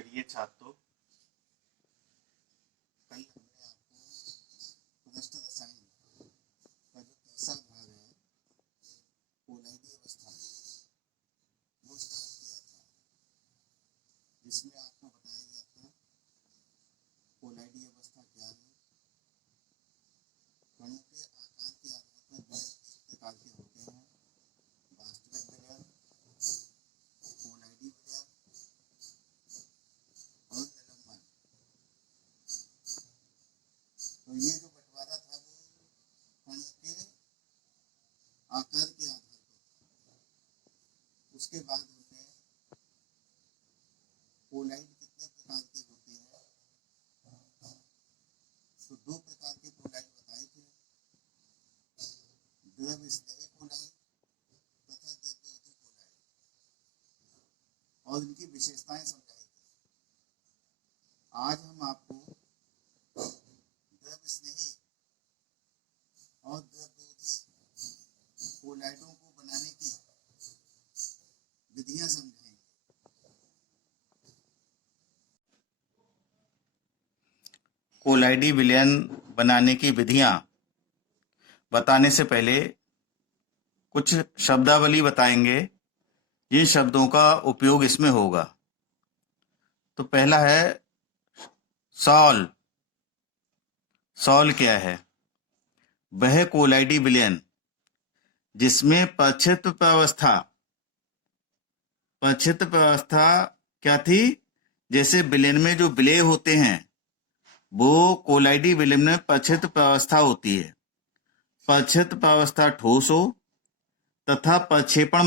प्रिय छात्रों, कल हमने आपको पुनश्च रसायन का जो तीसरा भाग है कोलाइडी अवस्था वो स्टार्ट किया था, जिसमें आपको बताया गया था कोलाइडी अवस्था क्या है। कणों के आकार के आधार पर विलयन तीन प्रकार के होते हैं: वास्तविक विलयन, कोलाइडी विलयन और निलंबन। तो ये जो बंटवारा था वो कणों के आकार के आधार पर था। उसके बाद हमने कोलाइड कितने प्रकार के होते हैं, तो दो प्रकार के कोलाइड बताए थे: द्रव स्नेही कोलाइड तथा द्रवरोधी कोलाइड, और इनकी विशेषताएं समझाई थी। आज हम आपको द्रव स्नेही और द्रवरोधी कोलाइडों को बनाने की विधियां समझाएंगे। कोलाइडी विलयन बनाने की विधियां बताने से पहले कुछ शब्दावली बताएंगे जिन शब्दों का उपयोग इसमें होगा। तो पहला है सॉल। सॉल क्या है? वह कोलाइडी विलयन जिसमें प्रक्षेप्य प्रावस्था क्या थी? जैसे विलयन में जो विलेय होते हैं वो कोलाइडी विलयन में प्रक्षेप्य प्रावस्था होती है। प्रक्षेप्य प्रावस्था ठोस हो तथा प्रक्षेपण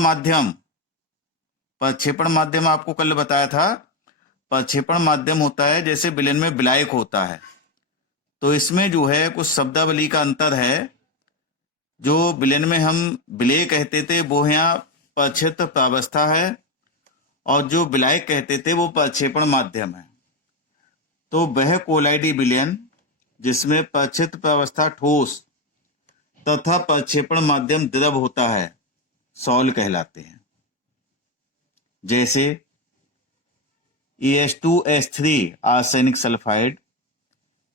माध्यम आपको कल बताया था। प्रक्षेपण माध्यम होता है जैसे विलयन में विलायक होता है। तो इसमें जो है कुछ शब्दावली का अंतर है। जो विलयन में हम विलेय कहते थे वो यहाँ प्रक्षेप्य प्रावस्था है, और जो विलायक कहते थे वो प्रक्षेपण माध्यम है। तो वह कोलाइडी विलयन जिसमें प्रक्षेप्य प्रावस्था ठोस तथा प्रक्षेपण माध्यम द्रव होता है सॉल कहलाते हैं। जैसे ES2S3 आर्सेनिक सल्फाइड,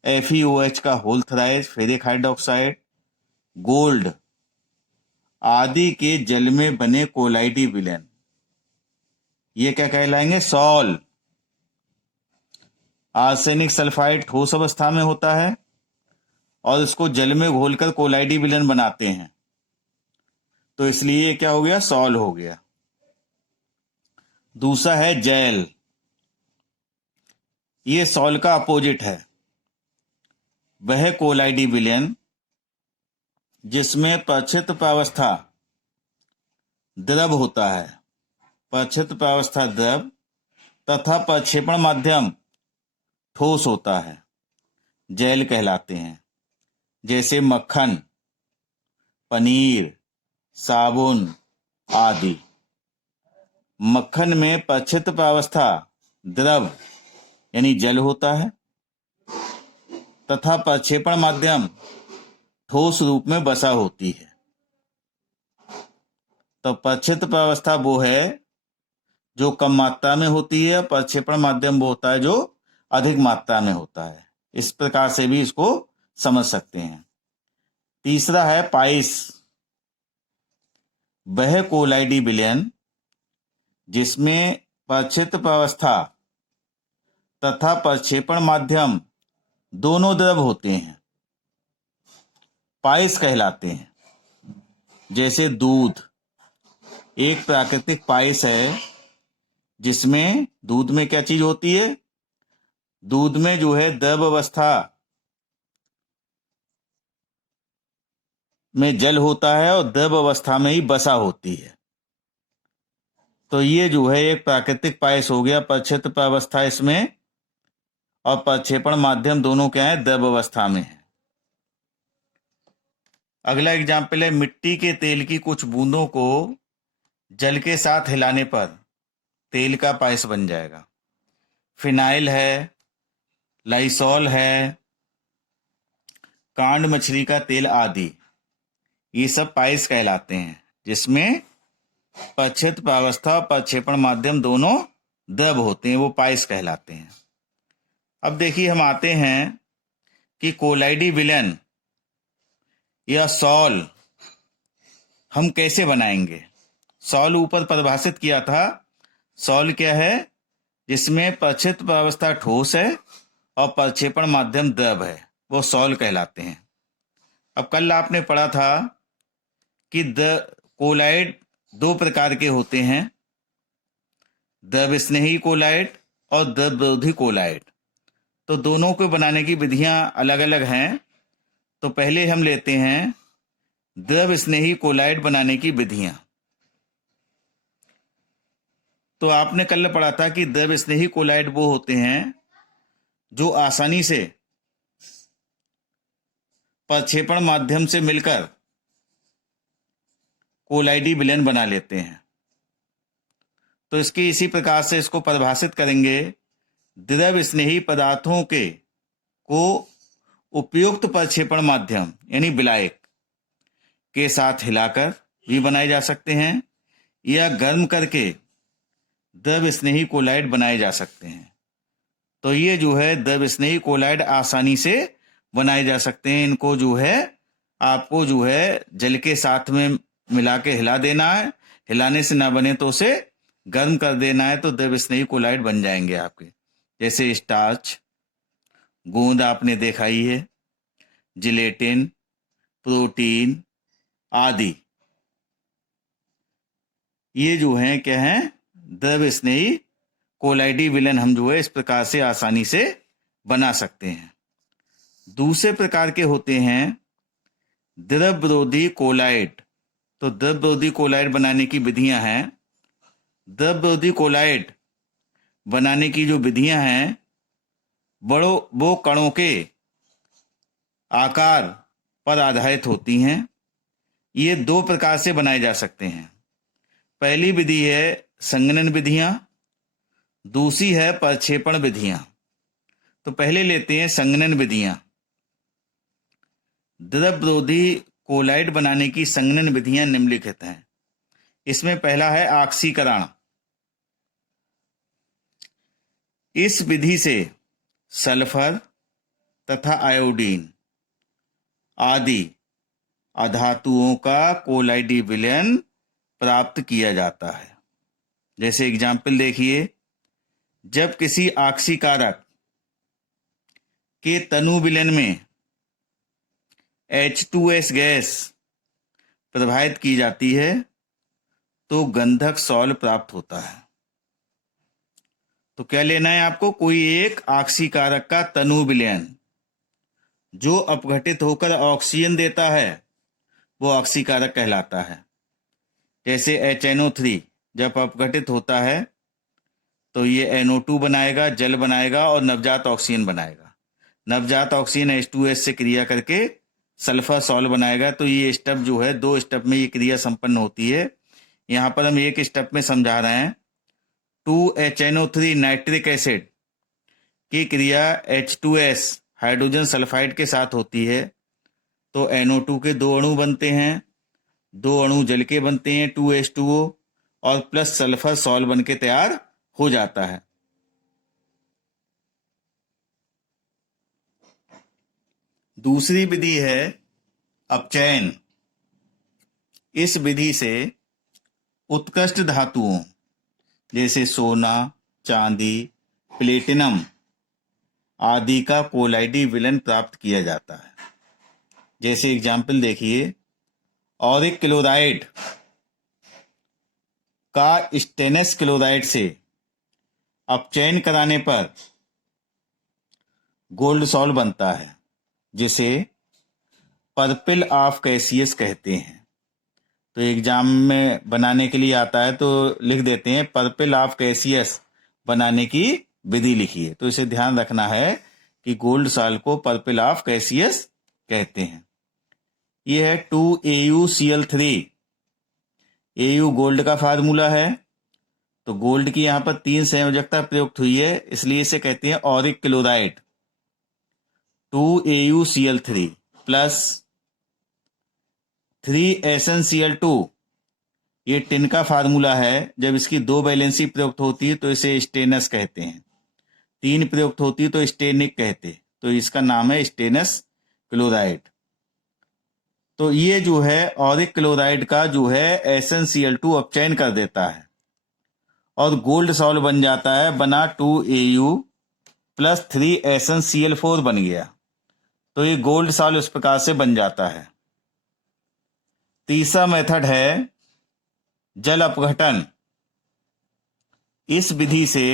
FeOH का होल थराइड फेरिक हाइड्रोक्साइड, गोल्ड आदि के जल में बने कोलाइडी विलयन, ये क्या कहलाएंगे? सॉल। आर्सेनिक सल्फाइड ठोस अवस्था में होता है और इसको जल में घोलकर कोलाइडी विलयन बनाते हैं, तो इसलिए ये क्या हो गया? सॉल हो गया। दूसरा है जेल। ये सॉल का अपोजिट है। वह कोलाइडी विलयन जिसमें प्रक्षेप्य प्रावस्था द्रव होता है, प्रक्षेप्य प्रावस्था द्रव तथा प्रक्षेपण माध्यम ठोस होता है, जेल कहलाते हैं। जैसे मक्खन, पनीर, साबुन आदि। मक्खन में प्रक्षेप्य प्रावस्था द्रव यानी जल होता है तथा प्रक्षेपण माध्यम ठोस रूप में बसा होती है। तो प्रक्षेप्य प्रावस्था वो है जो कम मात्रा में होती है, प्रक्षेपण माध्यम वो होता है जो अधिक मात्रा में होता है। इस प्रकार से भी इसको समझ सकते हैं। तीसरा है पाइस। वह कोलाइडी विलयन जिसमें प्रक्षेप्य प्रावस्था तथा प्रक्षेपण माध्यम दोनों द्रव होते हैं, पाइस कहलाते हैं। जैसे दूध एक प्राकृतिक पाइस है, जिसमें दूध में क्या चीज होती है? दूध में जो है द्रव अवस्था में जल होता है और द्रव अवस्था में ही बसा होती है। तो ये जो है एक प्राकृतिक पाइस हो गया। प्रक्षेप्य प्रावस्था इसमें और प्रक्षेपण माध्यम दोनों क्या है? द्रव अवस्था में है। अगला एग्जाम्पल है मिट्टी के तेल की कुछ बूंदों को जल के साथ हिलाने पर तेल का पाइस बन जाएगा। फिनाइल है, लाइसॉल है, कांड मछली का तेल आदि, ये सब पाइस कहलाते हैं, जिसमें प्रक्षेप्य प्रावस्था और प्रक्षेपण माध्यम दोनों द्रव होते हैं वो पाइस कहलाते हैं। अब देखिए हम आते हैं कि कोलाइडी विलेन या सॉल हम कैसे बनाएंगे। सॉल ऊपर परिभाषित किया था। सॉल क्या है? जिसमें प्रक्षेप्य अवस्था ठोस है और प्रक्षेपण माध्यम द्रव है, वो सॉल कहलाते हैं। अब कल आपने पढ़ा था कि कोलाइड दो प्रकार के होते हैं, द्रव स्नेही कोलाइड और द्रव विरोधी कोलाइड। तो दोनों को बनाने की विधियां अलग अलग हैं। तो पहले हम लेते हैं द्रव स्नेही कोलाइड बनाने की विधियां। तो आपने कल पढ़ा था कि द्रव स्नेही कोलाइड वो होते हैं जो आसानी से प्रक्षेपण माध्यम से मिलकर कोलाइडी विलेन बना लेते हैं। तो इसकी इसी प्रकार से इसको परिभाषित करेंगे। द्रव स्नेही पदार्थों को उपयुक्त प्रक्षेपण माध्यम यानी विलायक के साथ हिलाकर भी बनाए जा सकते हैं या गर्म करके द्रव स्नेही कोलाइड बनाए जा सकते हैं। तो ये जो है द्रव स्नेही कोलाइड आसानी से बनाए जा सकते हैं। इनको जो है आपको जो है जल के साथ में मिला के हिला देना है, हिलाने से ना बने तो उसे गर्म कर देना है, तो द्रव स्नेही कोलाइड बन जाएंगे आपके। जैसे स्टार्च, गोंद आपने देखा ही है, जिलेटिन, प्रोटीन आदि, ये जो है क्या है द्रव स्नेही कोलाइडी विलेन हम जो है इस प्रकार से आसानी से बना सकते हैं। दूसरे प्रकार के होते हैं द्रव विरोधी कोलाइड। तो द्रव विरोधी कोलाइड बनाने की विधियां हैं। द्रव विरोधी कोलाइड बनाने की जो विधियां हैं वो कणों के आकार पर आधारित होती हैं। ये दो प्रकार से बनाए जा सकते हैं। पहली विधि है संघनन विधियां, दूसरी है प्रक्षेपण विधियां। तो पहले लेते हैं संघनन विधियां। द्रव विरोधी कोलाइड बनाने की संघनन विधियां निम्नलिखित हैं। इसमें पहला है ऑक्सीकरण। इस विधि से सल्फर तथा आयोडीन आदि अधातुओं का कोलाइडी विलयन प्राप्त किया जाता है। जैसे एग्जाम्पल देखिए, जब किसी ऑक्सीकारक के तनु विलयन में H2S गैस प्रवाहित की जाती है तो गंधक सॉल प्राप्त होता है। तो क्या लेना है आपको? कोई एक ऑक्सीकारक का तनु विलयन जो अपघटित होकर ऑक्सीजन देता है वो ऑक्सीकारक कहलाता है। जैसे HNO3 जब अपघटित होता है तो ये NO2 बनाएगा, जल बनाएगा और नवजात ऑक्सीजन बनाएगा। नवजात ऑक्सीजन H2S से क्रिया करके सल्फर सॉल बनाएगा। तो ये स्टेप जो है, दो स्टेप में ये क्रिया संपन्न होती है। यहाँ पर हम एक स्टेप में समझा रहे हैं। 2HNO3 नाइट्रिक एसिड की क्रिया H2S हाइड्रोजन सल्फाइड के साथ होती है तो NO2 के दो अणु बनते हैं, दो अणु जल के बनते हैं 2H2O और प्लस सल्फर सॉल बन के तैयार हो जाता है। दूसरी विधि है अपचयन। इस विधि से उत्कृष्ट धातुओं जैसे सोना, चांदी, प्लेटिनम आदि का कोलाइडी विलयन प्राप्त किया जाता है। जैसे एग्जाम्पल देखिए, ऑरिक क्लोराइड का स्टेनस क्लोराइड से अपचयन कराने पर गोल्ड सॉल्ट बनता है जिसे पर्पिल ऑफ कैसियस कहते हैं। तो एग्जाम में बनाने के लिए आता है तो लिख देते हैं पर्पिल ऑफ कैसियस बनाने की विधि लिखिए। तो इसे ध्यान रखना है कि गोल्ड सॉल्ट को पर्पिल ऑफ कैसियस कहते हैं। यह है 2AuCl3। Au गोल्ड का फार्मूला है। तो गोल्ड की यहाँ पर 3 संयोजकता प्रयुक्त हुई है, इसलिए इसे कहते हैं Auric chloride. 2AuCl3 plus 3SnCl2, ये टिन का फार्मूला है। जब इसकी 2 वैलेंसी प्रयुक्त होती है तो इसे स्टेनस कहते हैं, 3 प्रयुक्त होती है तो स्टेनिक कहते, तो इसका नाम है स्टेनस क्लोराइड। तो ये जो है ऑरिक क्लोराइड का जो है SnCl2 अपचयन कर देता है और गोल्ड सॉल्ट बन जाता है, बना 2Au प्लस 3SnCl4 बन गया। तो ये गोल्ड सॉल्ट इस प्रकार से बन जाता है। तीसरा मेथड है जल अपघटन। इस विधि से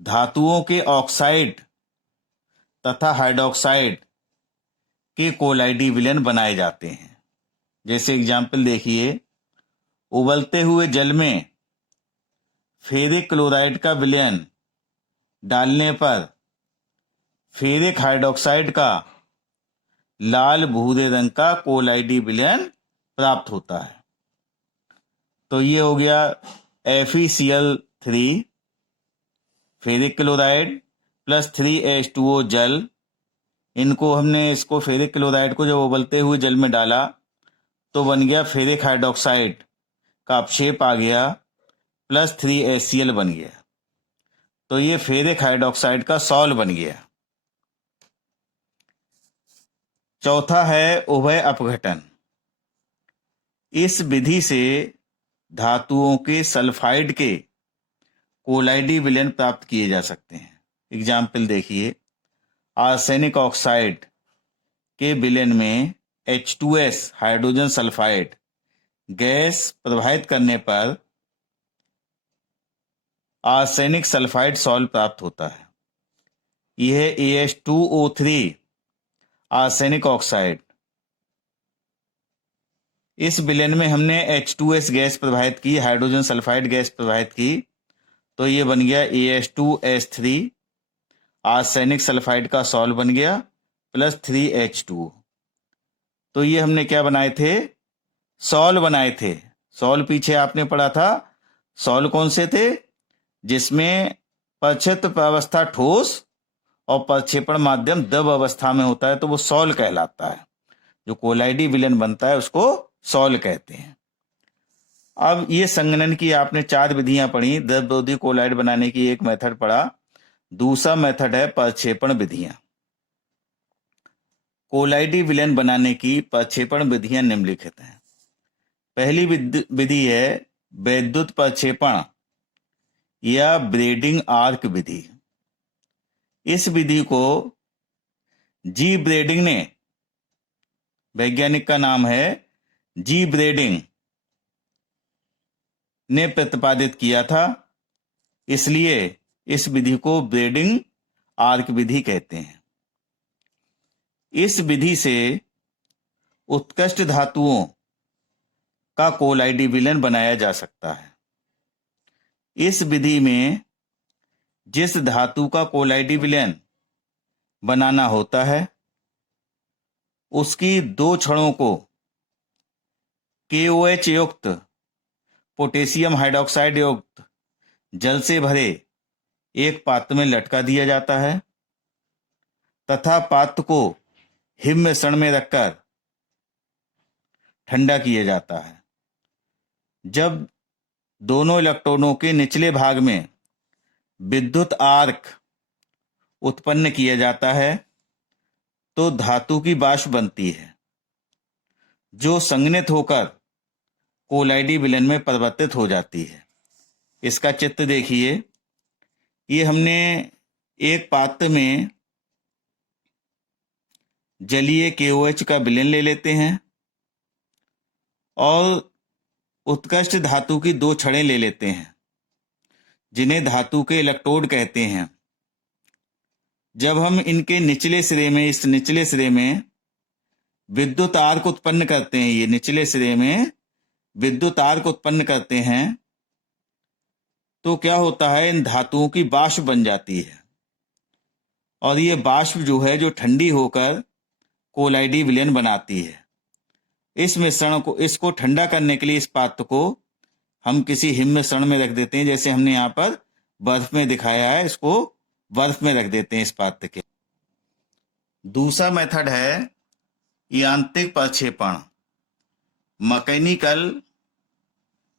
धातुओं के ऑक्साइड तथा हाइड्रोक्साइड के कोलाइडी विलयन बनाए जाते हैं। जैसे एग्जाम्पल देखिए, उबलते हुए जल में फेरिक क्लोराइड का विलयन डालने पर फेरिक हाइड्रोक्साइड का लाल भूरे रंग का कोलाइडी विलयन प्राप्त होता है। तो ये हो गया FeCl3 ferric chloride plus 3H2O जल। इसको फेरिक क्लोराइड को जब उबलते हुए जल में डाला तो बन गया फेरिक हाइड्रोक्साइड का अपक्षेप आ गया प्लस 3HCl बन गया। तो ये फेरिक हाइड्रोक्साइड का सॉल्ट बन गया। चौथा है उभय अपघटन। इस विधि से धातुओं के सल्फाइड के कोलाइडी विलयन प्राप्त किए जा सकते हैं। एग्जाम्पल देखिए, आर्सेनिक ऑक्साइड के विलयन में H2S हाइड्रोजन सल्फाइड गैस प्रवाहित करने पर आर्सेनिक सल्फाइड सॉल्ट प्राप्त होता है। यह AH2O3 आर्सेनिक ऑक्साइड। इस विलयन में हमने H2S गैस प्रवाहित की, हाइड्रोजन सल्फाइड गैस प्रवाहित की, तो ये बन गया AH2S3 आर्सेनिक सल्फाइड का सॉल्ट बन गया प्लस 3H2। तो ये हमने क्या बनाए थे? सॉल्ट बनाए थे। सॉल्ट पीछे आपने पढ़ा था। सॉल्ट कौन से थे? जिसमें प्रक्षेप्य अवस्था ठोस और प्रक्षेपण माध्यम द्रव अवस्था में होता है, तो वो सॉल्ट कहलाता है। जो कोलाइडी विलयन बनता है उसको सॉल्ट कहते हैं। अब ये संघनन की आपने 4 विधियां पढ़ी। द्रव विरोधी कोलाइड बनाने की एक मेथड पढ़ा। दूसरा मेथड है प्रक्षेपण विधियां। कोलाइडी विलयन बनाने की प्रक्षेपण विधियां निम्नलिखित हैं। पहली विधि है वैद्युत प्रक्षेपण या ब्रेडिंग आर्क विधि। इस विधि को जी ब्रेडिंग ने, वैज्ञानिक का नाम है जी ब्रेडिंग, ने प्रतिपादित किया था। इसलिए इस विधि को ब्रेडिंग आर्क विधि कहते हैं। इस विधि से उत्कृष्ट धातुओं का कोलाइडी विलयन बनाया जा सकता है। इस विधि में जिस धातु का कोलाइडी विलयन बनाना होता है उसकी 2 छड़ों को KOH युक्त पोटेशियम हाइड्रोक्साइड युक्त जल से भरे एक पात्र में लटका दिया जाता है तथा पात्र को हिम मिश्रण में रखकर ठंडा किया जाता है। जब दोनों इलेक्ट्रॉनों के निचले भाग में विद्युत आर्क उत्पन्न किया जाता है तो धातु की वाष्प बनती है जो संघनित होकर कोलाइडी विलयन में परिवर्तित हो जाती है। इसका चित्र देखिए। ये हमने एक पात्र में जलीय KOH का विलयन ले लेते हैं और उत्कृष्ट धातु की 2 छड़ें ले लेते हैं जिन्हें धातु के इलेक्ट्रोड कहते हैं। जब हम इनके निचले सिरे में, इस निचले सिरे में विद्युत आर्क उत्पन्न करते हैं, ये निचले सिरे में विद्युत आर्क उत्पन्न करते हैं तो क्या होता है, इन धातुओं की वाष्प बन जाती है और ये वाष्प जो है जो ठंडी होकर कोलाइडी विलयन बनाती है। इस मिश्रण को, इसको ठंडा करने के लिए इस पात्र को हम किसी हिम मिश्रण में रख देते हैं। जैसे हमने यहाँ पर बर्फ में दिखाया है, इसको बर्फ में रख देते हैं इस पात्र के। दूसरा मेथड है यांत्रिक प्रक्षेपण, मैकेनिकल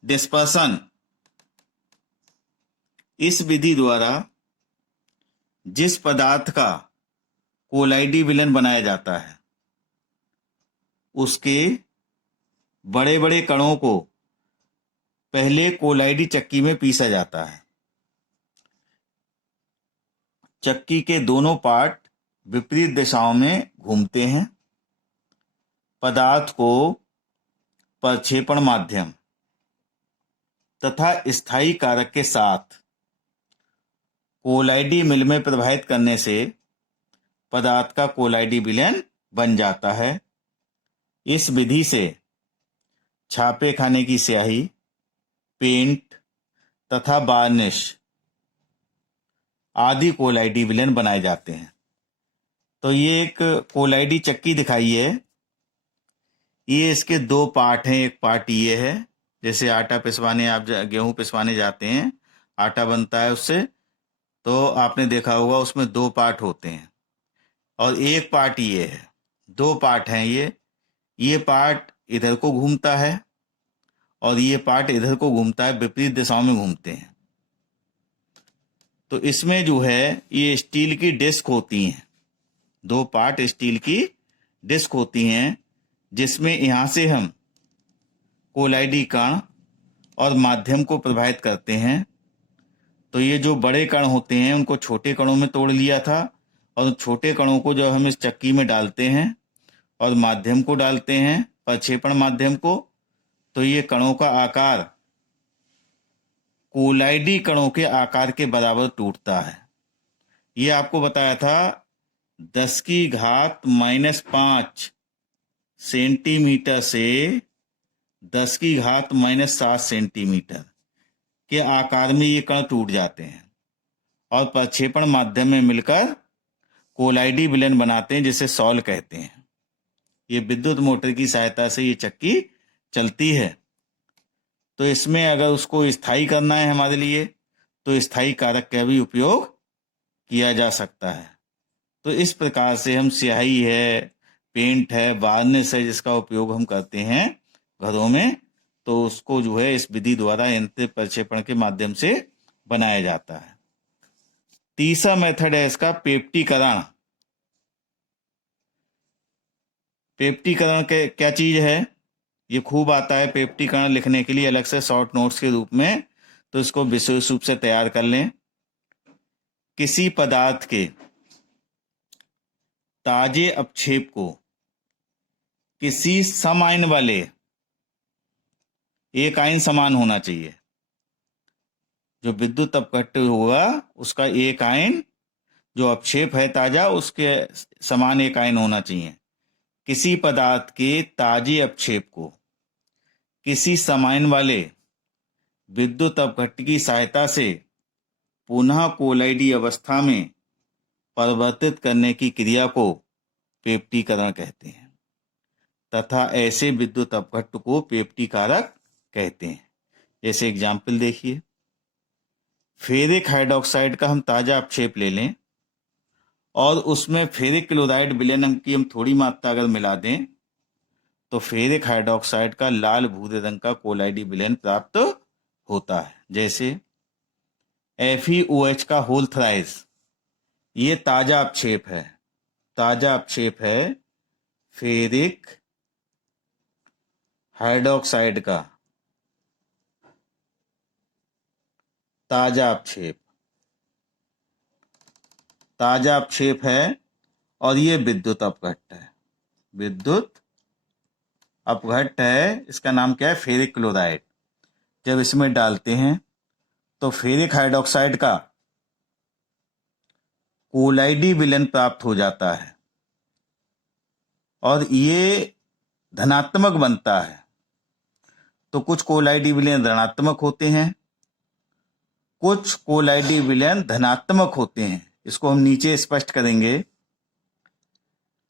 डिस्पर्सन। इस विधि द्वारा जिस पदार्थ का कोलाइडी विलयन बनाया जाता है उसके बड़े बड़े कणों को पहले कोलाइडी चक्की में पीसा जाता है। चक्की के दोनों पार्ट विपरीत दिशाओं में घूमते हैं। पदार्थ को प्रक्षेपण माध्यम तथा स्थायी कारक के साथ कोलाइडी मिल में प्रवाहित करने से पदार्थ का कोलाइडी विलयन बन जाता है। इस विधि से छापे खाने की स्याही, पेंट तथा वार्निश आदि कोलाइडी विलयन बनाए जाते हैं। तो ये एक कोलाइडी चक्की दिखाई है। ये इसके दो पार्ट हैं। एक पार्ट ये है, जैसे आटा पिसवाने आप गेहूं पिसवाने जाते हैं, आटा बनता है उससे, तो आपने देखा होगा उसमें दो पार्ट होते हैं। और एक पार्ट ये है, दो पार्ट हैं ये पार्ट इधर को घूमता है और ये पार्ट इधर को घूमता है, विपरीत दिशाओं में घूमते हैं। तो इसमें जो है ये स्टील की डिस्क होती हैं, दो पार्ट स्टील की डिस्क होती हैं, जिसमें यहाँ से हम कोलाइडी कण और माध्यम को प्रवाहित करते हैं। तो ये जो बड़े कण होते हैं उनको छोटे कणों में तोड़ लिया था, और छोटे कणों को जब हम इस चक्की में डालते हैं और माध्यम को डालते हैं, प्रक्षेपण माध्यम को, तो ये कणों का आकार कोलाइडी कणों के आकार के बराबर टूटता है। ये आपको बताया था 10⁻⁻5 सेंटीमीटर से 10⁻⁻7 सेंटीमीटर के आकार में ये कण टूट जाते हैं और प्रक्षेपण माध्यम में मिलकर कोलाइडी विलयन बनाते हैं, जिसे सॉल कहते हैं। ये विद्युत मोटर की सहायता से ये चक्की चलती है। तो इसमें अगर उसको स्थायी करना है हमारे लिए, तो स्थायी कारक का भी उपयोग किया जा सकता है। तो इस प्रकार से हम स्याही है, पेंट है, वार्निश है, जिसका उपयोग हम करते हैं घरों में, तो उसको जो है इस विधि द्वारा यंत्र प्रक्षेपण के माध्यम से बनाया जाता है। तीसरा मेथड है इसका पेप्टीकरण। पेप्टीकरण क्या चीज है? ये खूब आता है पेप्टीकरण लिखने के लिए अलग से शॉर्ट नोट्स के रूप में, तो इसको विशेष रूप से तैयार कर लें। किसी पदार्थ के ताजे अपक्षेप को किसी सम आयन वाले, एक आयन समान होना चाहिए, जो विद्युत अपघट्ट होगा उसका एक आयन, जो अपक्षेप है ताजा, उसके समान एक आयन होना चाहिए। किसी पदार्थ के ताजे अपक्षेप को किसी समायन वाले विद्युत अपघट्ट की सहायता से पुनः कोलाइडी अवस्था में परिवर्तित करने की क्रिया को पेप्टीकरण कहते हैं, तथा ऐसे विद्युत अपघट्ट को पेप्टीकारक कहते हैं। जैसे एग्जाम्पल देखिए, फेरिक हाइड्रोक्साइड का हम ताजा अपक्षेप ले लें और उसमें फेरिक क्लोराइड विलयन की हम थोड़ी मात्रा अगर मिला दें, तो फेरिक हाइड्रोक्साइड का लाल भूरे रंग का कोलाइडी विलयन प्राप्त होता है। जैसे FeOH का होल थ्राइस, ये ताजा अपक्षेप है, ताजा अपक्षेप है फेरिक हाइड्रोक्साइड का, ताजा अपक्षेप, ताजा अपक्षेप है, और ये विद्युत अपघट्ट है, विद्युत अपघट्ट है। इसका नाम क्या है? Ferric chloride. जब इसमें डालते हैं तो फेरिक हाइड्रोक्साइड का कोलाइडी विलयन प्राप्त हो जाता है और ये धनात्मक बनता है। तो कुछ कोलाइडी विलयन ऋणात्मक होते हैं, कुछ कोलाइडी विलयन धनात्मक होते हैं। इसको हम नीचे स्पष्ट करेंगे।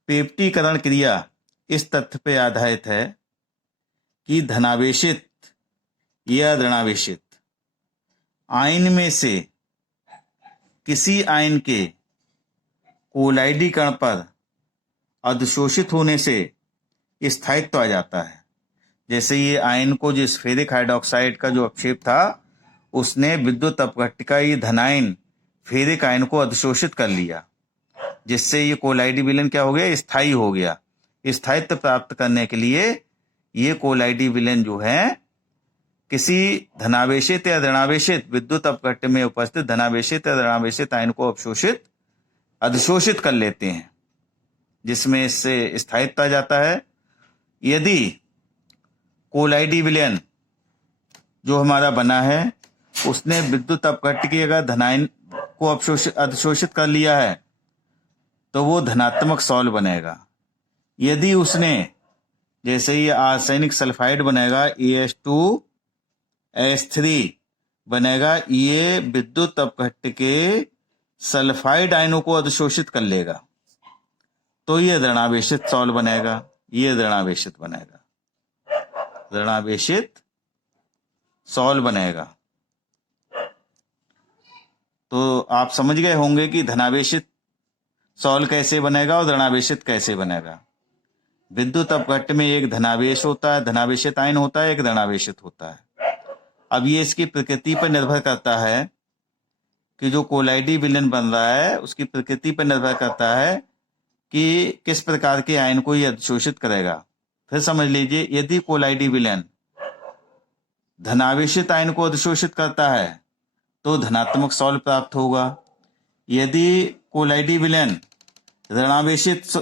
पेप्टीकरण क्रिया इस तथ्य पर आधारित है कि धनावेशित या ऋणावेशित आयन में से किसी आयन के कोलाइडी कण पर अधिशोषित होने से स्थायित्व आ जाता है। जैसे ये आयन को जो स्फेरिक हाइड्रोक्साइड का जो अपक्षेप था, उसने विद्युत अपघट्टिका ये धनायन फेरिक आयन को अधिशोषित कर लिया, जिससे ये कोलाइडी विलयन क्या हो गया, स्थायी हो गया। स्थायित्व प्राप्त करने के लिए ये कोलाइडी विलयन जो है किसी धनावेशित या ऋणावेशित विद्युत अपघट्ट में उपस्थित धनावेशित या ऋणावेशित आयन को अधिशोषित कर लेते हैं, जिसमें इससे स्थायित्व आ जाता है। यदि कोलाइडी विलयन जो हमारा बना है उसने विद्युत अपघट्ट की अगर धनायन को अधिशोषित कर लिया है तो वो धनात्मक सॉल्व बनेगा। यदि उसने, जैसे ये आर्सेनिक सल्फाइड बनेगा AS2S3 बनेगा, ये विद्युत अपघट्ट के सल्फाइड आयनों को अधिशोषित कर लेगा, तो ये ऋणावेशित सॉल्व बनेगा। ये ऋणावेशित बनेगा, ऋणावेशित सॉल्व बनेगा। तो आप समझ गए होंगे कि धनावेशित सॉल्व कैसे बनेगा और ऋणावेशित कैसे बनेगा। विद्युत अपघट्ट में एक धनावेश होता है, धनावेशित आयन होता है, एक ऋणावेशित होता है। अब ये इसकी प्रकृति पर निर्भर करता है कि जो कोलाइडी विलयन बन रहा है उसकी प्रकृति पर निर्भर करता है कि किस प्रकार के आयन को ये अधिशोषित करेगा। फिर समझ लीजिए, यदि कोलाइडी विलयन धनावेशित आयन को अधिशोषित करता है तो धनात्मक सॉल्व प्राप्त होगा। यदि कोलाइडी विलयन ऋणावेशित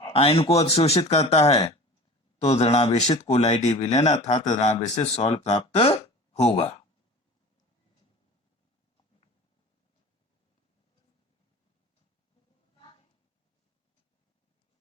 आयन को अधिशोषित करता है तो ऋणावेशित कोलाइडी विलयन अर्थात ऋणावेशित सॉल्व प्राप्त होगा।